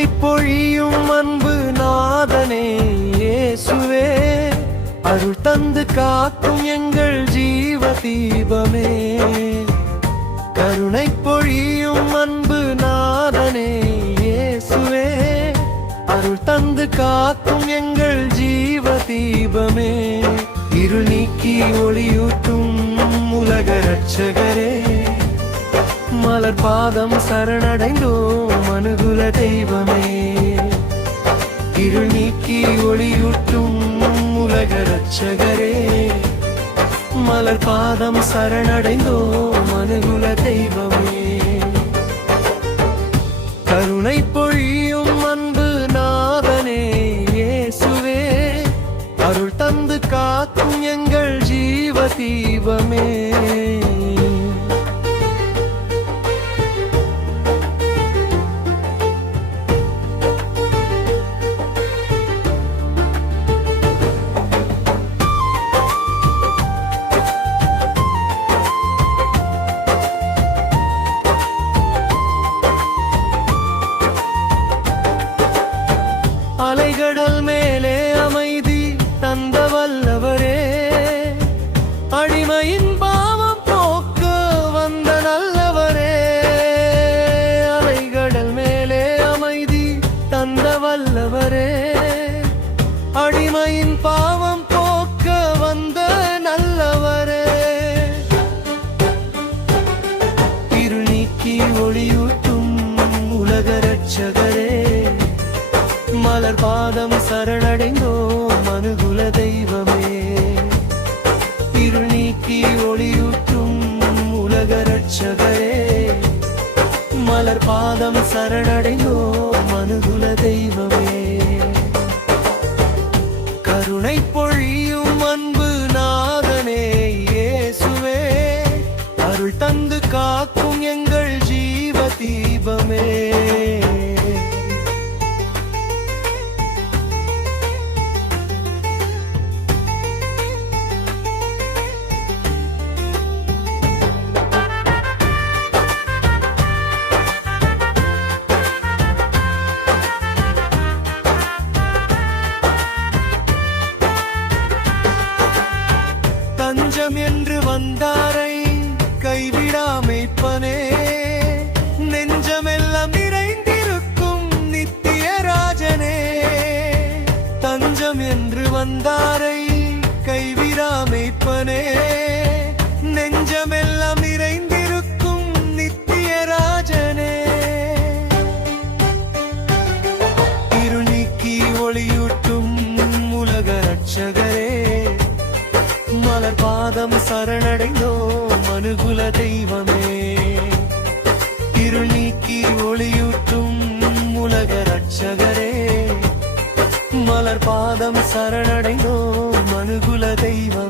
கருணை பொழியும் அன்பு நாதனே இயேசுவே, அருள் தந்து காக்கும் எங்கள் ஜீவ தீபமே. கருணை பொழியும் அன்பு நாதனே இயேசுவே, அருள் தந்து காக்கும் எங்கள் ஜீவ தீபமே. இருள் நீக்கி ஒளியூட்டும் உலக ரட்சகரே, மலர் பாதம் சரணடைந்தோம் அனுகுல தெய்வமே. இருள் நீக்கி ஒளியூட்டும் உலக ரட்சகரே, மலர் பாதம் சரணடைந்தோம் அனுகுல தெய்வமே. கருணை பொழியும் அன்பு நாதனே இயேசுவே, அருள் தந்து காக்கும் எங்கள் ஜீவ தீபமே. அலைகடல் மேலே அமைதி தந்த வல்லவரே, அடிமையின் பாவம் போக்க வந்த நல்லவரே. அலைகடல் மேலே அமைதி தந்த வல்லவரே, அடிமையின் பாவம் போக்க வந்த நல்லவரே. இருள் நீக்கி ஒளியூட்டும் உலக ரட்சகரே, மலர் பாதம் சரணடைந்தோம் அனுகுல தெய்வமே. இருள் நீக்கி ஒளியூட்டும் உலக ரட்சகரே, மலர் பாதம் சரணடைந்தோம் அனுகுல தெய்வமே. கருணை பொழியும் அன்பு நாதனே இயேசுவே, அருள் தந்து காக்கும் எங்கள் ஜீவ தீபமே. தஞ்சம் என்று வந்தாரை கைவிடாமைப்பனே, நெஞ்சமெல்லாம் நிறைந்திருக்கும் நித்திய ராஜனே. தஞ்சம் என்று வந்தாரை கைவிடாமைப்பனே, நெஞ்சமெல்லாம் நிறைந்திருக்கும் நித்திய ராஜனே. இருள் நீக்கி ஒளியூட்டும் உலக ரட்சகரே, மலர் பாதம் சரணடைந்தோம் அனுகுல தெய்வமே. இருள் நீக்கி ஒளியூட்டும் உலக ரட்சகரே, மலர் பாதம் சரணடைந்தோம் அனுகுல தெய்வமே.